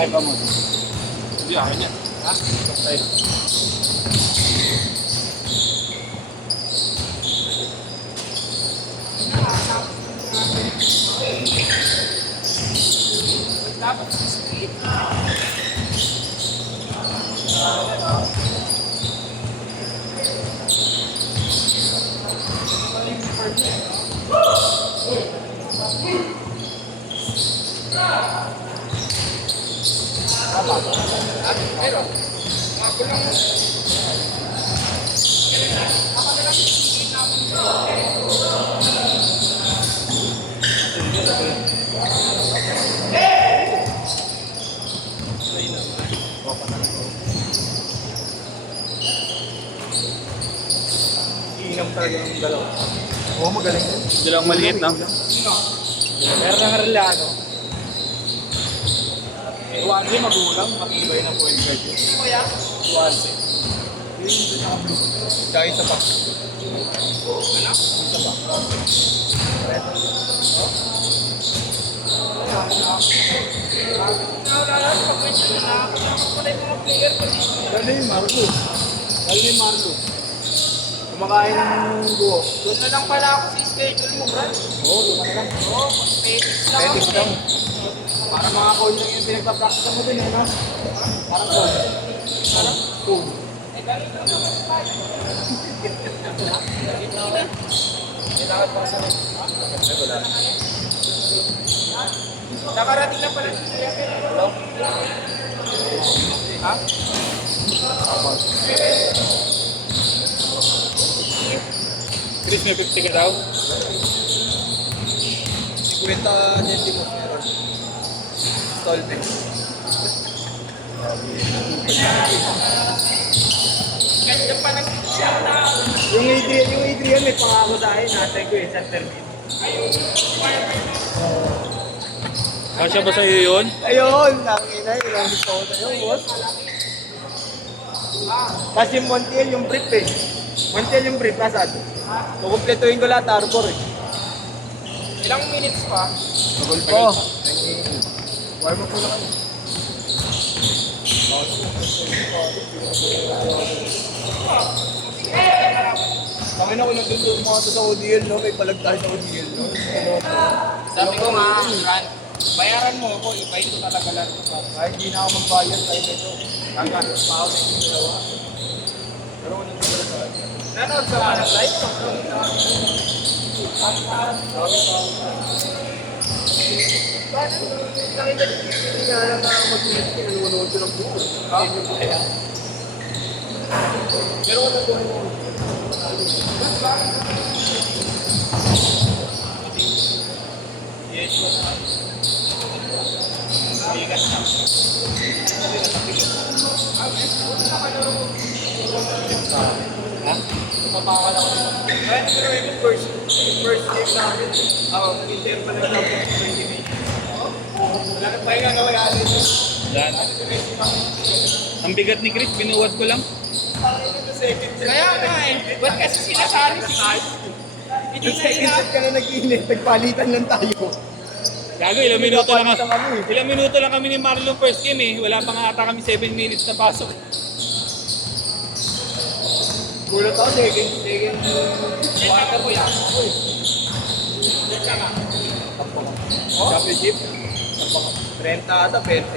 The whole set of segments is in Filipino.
Akin ba mo? Hindi, akin yan. Ha? Tayo. Iinom talaga ng dalawa. Oo, magaling din. Dalawang maliit, no? Meron ng Arellano. Juanse magulang, matibay na point guard yun. Sino kaya? Juanse. Tsaka isa pa. Ano? Isa pa. Lalo yung Marlo. Lalo yung Marlo. Kumakain ng buo. Doon na lang pala ako sa schedule mo, Brad. Oo, luma na lang. Oo, petis lang. Petis lang. Para mga call lang yung pinagpa-practice mo dun, ano? Parang call. Parang call. Eh, galing na naman tayo. Kailangan pa sa rin. Wala. Nakarating na pala si Kuya. Hello? Ha? Chris, may 50 ka daw? 50 centimos meron. Stallback. Ganda pa ng picture na. Yung Adrian may pangako sa akin, nasa ko eh, sa termin. Kasya ba sa'yo yun? Ayun, langina, ilang gusto ko sa'yo, boss. Kasi Montiel yung brief eh. Montiel yung brief, nasaan? Kukumpletuhin ko lahat, Arbor eh. Ilang minutes pa? Tagol po. Warm up ko lang. Kami na ko nagdundun mga to sa ODL, no? May palagtahan sa ODL, no? Sabi ko nga, Brad, bayaran mo ako, ipahin ko talaga lang. Kahit hindi na ako magbayad, kahit ito. Kakakas pa ako na yung dalawa. Pero kung nandun ko sa akin. Nanood ka ba ng live? Nakita hindi nga lang na mag-ulit ko, nanonood ko ng buo. Pero kung nandun ko, Mapakala ko naman. Kaya pero yung first game namin, Inter pa lang namin 20 minutes. Wala nang pahinga na wala rin. Yan. Ang bigat ni Chris, binuwas ko lang. Kaya nga eh, ba't kasi sinasali si Chris? Hindi Yung na second nila. set ka na nag-iinit, nagpalitan lang tayo. Gago, ilang minuto lang Nagpalitan kami. Ilang minuto lang kami ni Marlon first game eh. Wala pa nga ata kami 7 minutes na pasok. Gulat ako, second. Yan ka po yan. Yan ka nga. Championship. 30 ata, 20.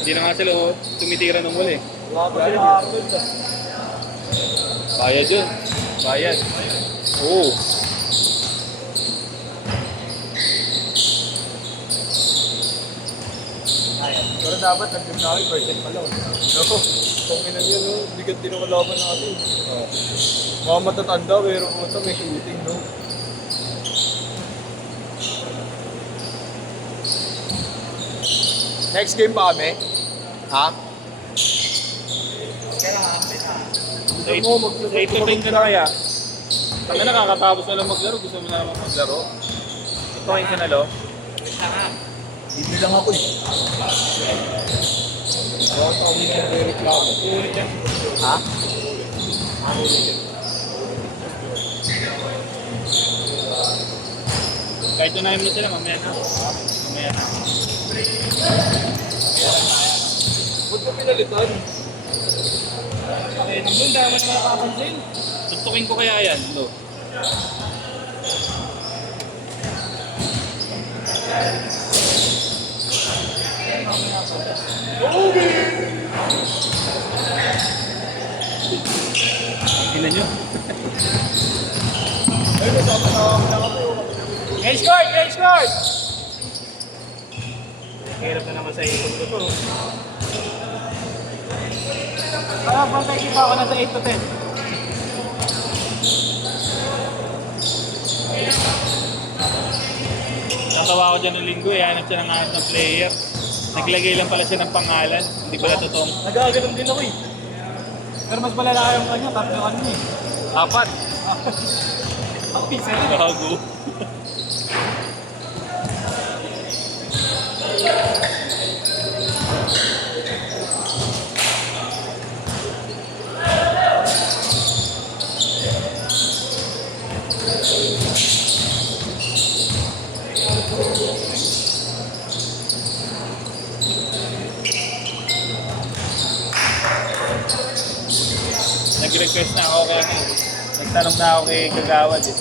Hindi na nga sila tumitira ng muli. Wala pa sila Arnold. Bayad yun. Bayad. Oo. Pero dapat nag-game na kami, first set pala. No, kung ina yun, no? Bigat din ang kalaban natin. Mga matatanda, pero ito may shooting, no? Next game pa kami? Ha? Sa 8 to 10 ka na kaya? Pag nakakatapos na lang maglaro, gusto mo na naman maglaro. Ito kayo sinalo. Hindi lang ako eh. Wala ko kami na may reklamo. Ha? Kahit unahin mo sila, mamaya na. Mamaya na. Ba't ka pinalitan? Eh, nandun, dami naman nakapansin. Tutukin ko kaya yan, lo. Tingnan nyo. Ay, nasama na ako na ako. Range guard! Range guard! Hirap na naman sa ikot ko to. Bantay kita ako na sa 8 to 10. Natawa ko dyan ng linggo eh, hanap siya ng hanap ng player. Naglagay lang pala siya ng pangalan, hindi pala totoong. Nagaganon din ako eh. Pero mas malala yung kanya, tatlo ano eh. 4. Isa lang. Bago. Nag-request na ako kay nagtanong na ako kay Kagawad eh.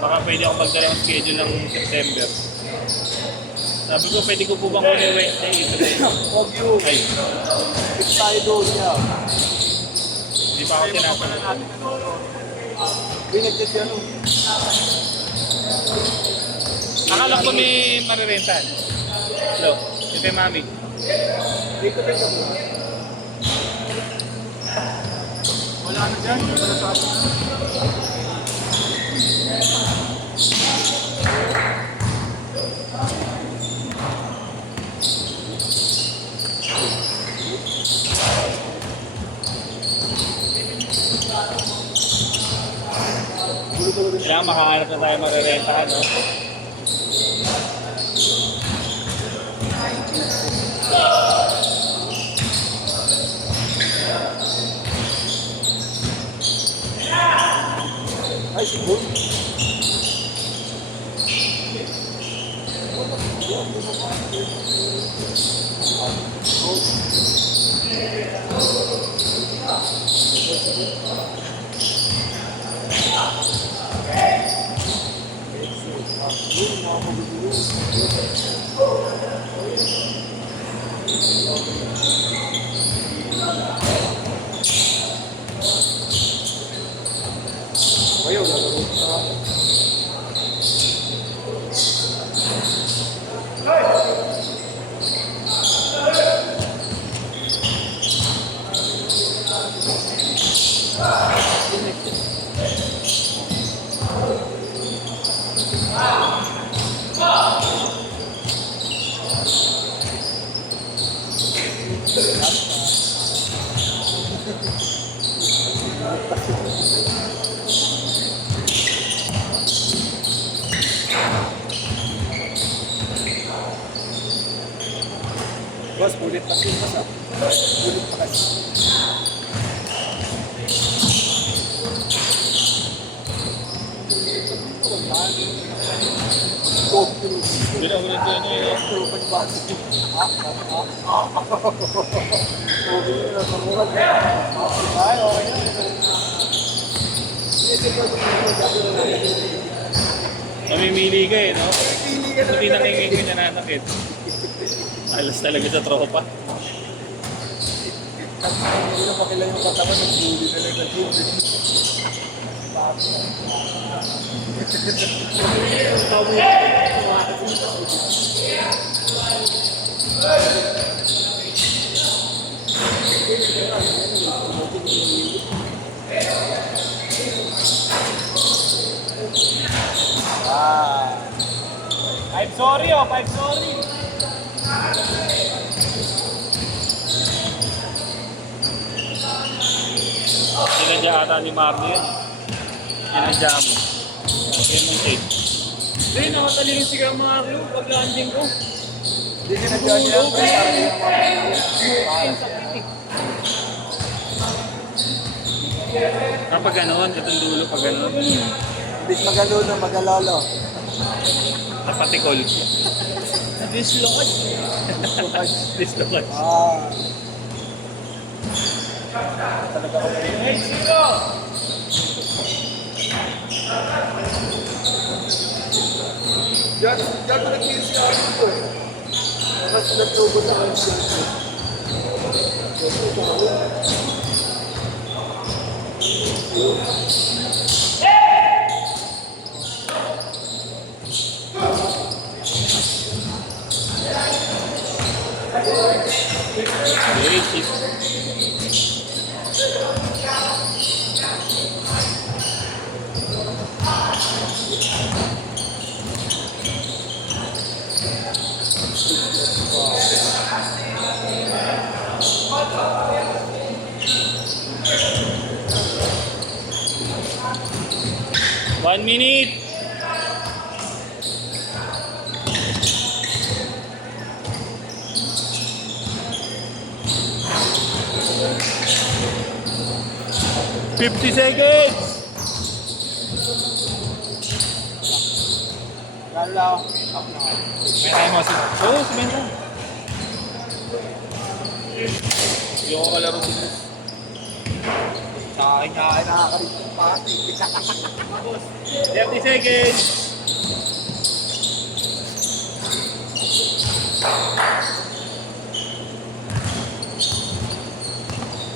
Baka pwede ako magdala ng schedule ng September. Sabi ko, pwede ko po bang kunin Wednesday, April? Huwag you. Ay, Fix tayo doon niya. hindi pa ako tinatanong. Binagkat yan. Akala ko may marirentan. Hello, ito yung mami. Dito din ka muna. Wala na dyan. Wala sa atin. Kailangan makahanap na tayo marirentahan, no? Ay, siguro. Ayaw, lalaro sa akin. Boss, ulit pa siya mas ah. Ulit pa kasi. Doon ako nito ano eh. Ay, okay na. Namimili ka eh, no? Hindi nakingin ko nananakit. Alas talaga sa tropa. Hindi na pakila yung katawan ng bully na lang na gym. Five sorry oh, five sorry. Sinadya ata ni Marley yan. Sinadya mo. Yan mong tape. Hindi, nakatalino si Marlo pag landing ko. Hindi ka na-dyan yan. Kapag gano'n, itong dulo pag gano'n. Hindi magalo na magalolo. Napatikol. Hindi Dislocate. Dislocate. Ah. Talaga ako rin. 8-0. Diyan ko nag-kill si Arnold ko eh. Kasi nag-logo sa akin siya. Very cheap. One minute. $50 seconds. Lalo lang ako. Up na ako. May tayo mo sila. Oo, sumenta. Hindi ko kalaro sila. Sa akin nga ay nakakarit ng pati. 30 seconds.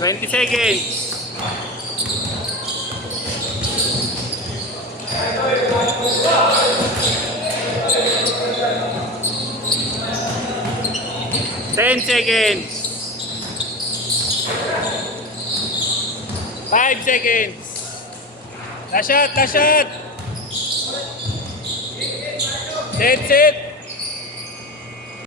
$20 seconds. $10 seconds. 5 seconds. Last shot, last shot. Set, set.